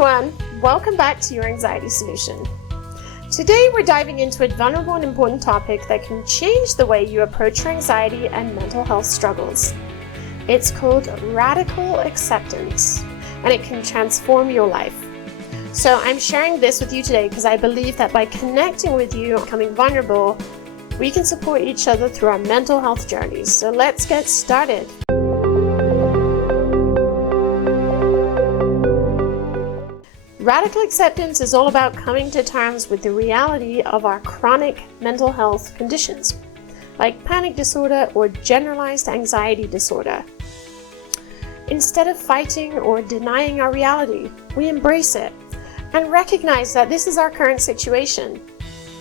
everyone, welcome back to Your Anxiety Solution. Today we're diving into a vulnerable and important topic that can change the way you approach your anxiety and mental health struggles. It's called radical acceptance, and it can transform your life. So I'm sharing this with you today because I believe that by connecting with you, becoming vulnerable, we can support each other through our mental health journeys. So let's get started. Radical acceptance is all about coming to terms with the reality of our chronic mental health conditions, like panic disorder or generalized anxiety disorder. Instead of fighting or denying our reality, we embrace it and recognize that this is our current situation.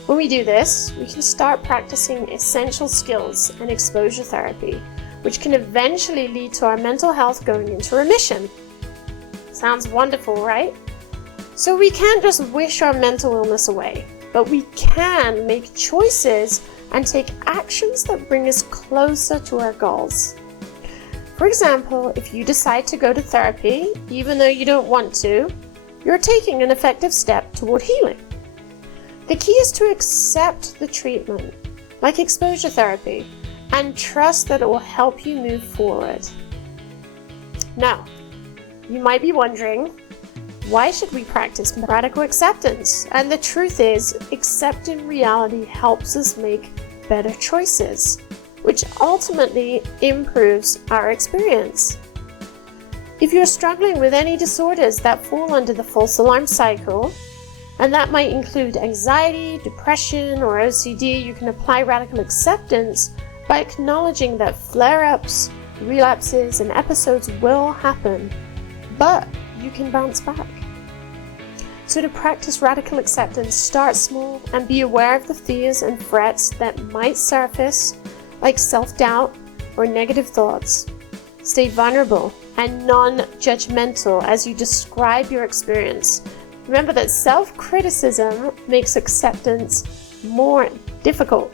When we do this, we can start practicing essential skills and exposure therapy, which can eventually lead to our mental health going into remission. Sounds wonderful, right? So we can't just wish our mental illness away, but we can make choices and take actions that bring us closer to our goals. For example, if you decide to go to therapy, even though you don't want to, you're taking an effective step toward healing. The key is to accept the treatment, like exposure therapy, and trust that it will help you move forward. Now, you might be wondering, why should we practice radical acceptance? And the truth is, accepting reality helps us make better choices, which ultimately improves our experience. If you're struggling with any disorders that fall under the false alarm cycle, and that might include anxiety, depression, or OCD, you can apply radical acceptance by acknowledging that flare-ups, relapses, and episodes will happen, but you can bounce back. So to practice radical acceptance, start small and be aware of the fears and threats that might surface, like self-doubt or negative thoughts. Stay vulnerable and non-judgmental as you describe your experience. Remember that self-criticism makes acceptance more difficult.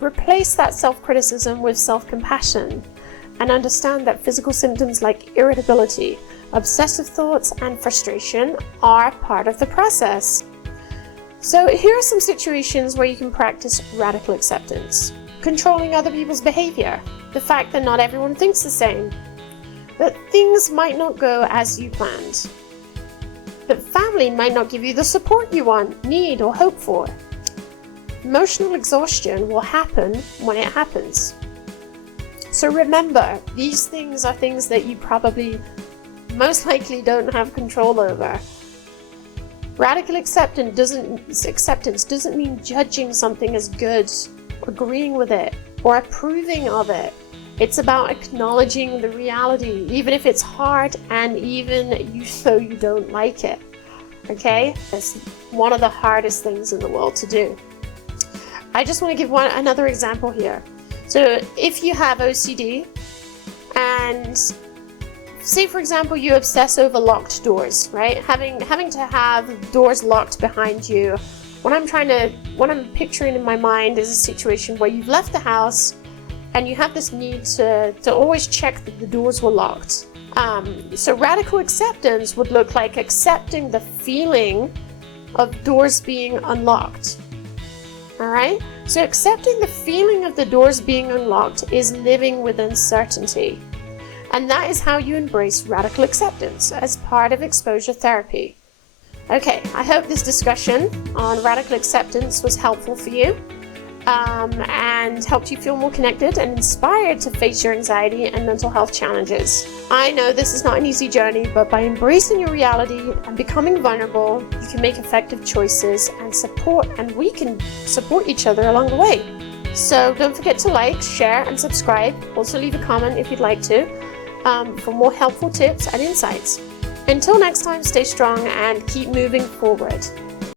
Replace that self-criticism with self-compassion and understand that physical symptoms like irritability, obsessive thoughts, and frustration are part of the process. So here are some situations where you can practice radical acceptance. Controlling other people's behavior, the fact that not everyone thinks the same, that things might not go as you planned, that family might not give you the support you want, need, or hope for. Emotional exhaustion will happen when it happens. So remember, these things are things that you probably most likely don't have control over. Radical acceptance doesn't mean judging something as good, agreeing with it, or approving of it. It's about acknowledging the reality, even if it's hard and even though you don't like it. Okay? It's one of the hardest things in the world to do. I just want to give another example here. So if you have OCD and say, for example, you obsess over locked doors, right? Having to have doors locked behind you. What I'm picturing in my mind is a situation where you've left the house and you have this need to always check that the doors were locked. So radical acceptance would look like accepting the feeling of doors being unlocked. All right? So accepting the feeling of the doors being unlocked is living with uncertainty. And that is how you embrace radical acceptance as part of exposure therapy. Okay, I hope this discussion on radical acceptance was helpful for you and helped you feel more connected and inspired to face your anxiety and mental health challenges. I know this is not an easy journey, but by embracing your reality and becoming vulnerable, you can make effective choices and we can support each other along the way. So don't forget to like, share, and subscribe. Also leave a comment if you'd like to. For more helpful tips and insights. Until next time, stay strong and keep moving forward.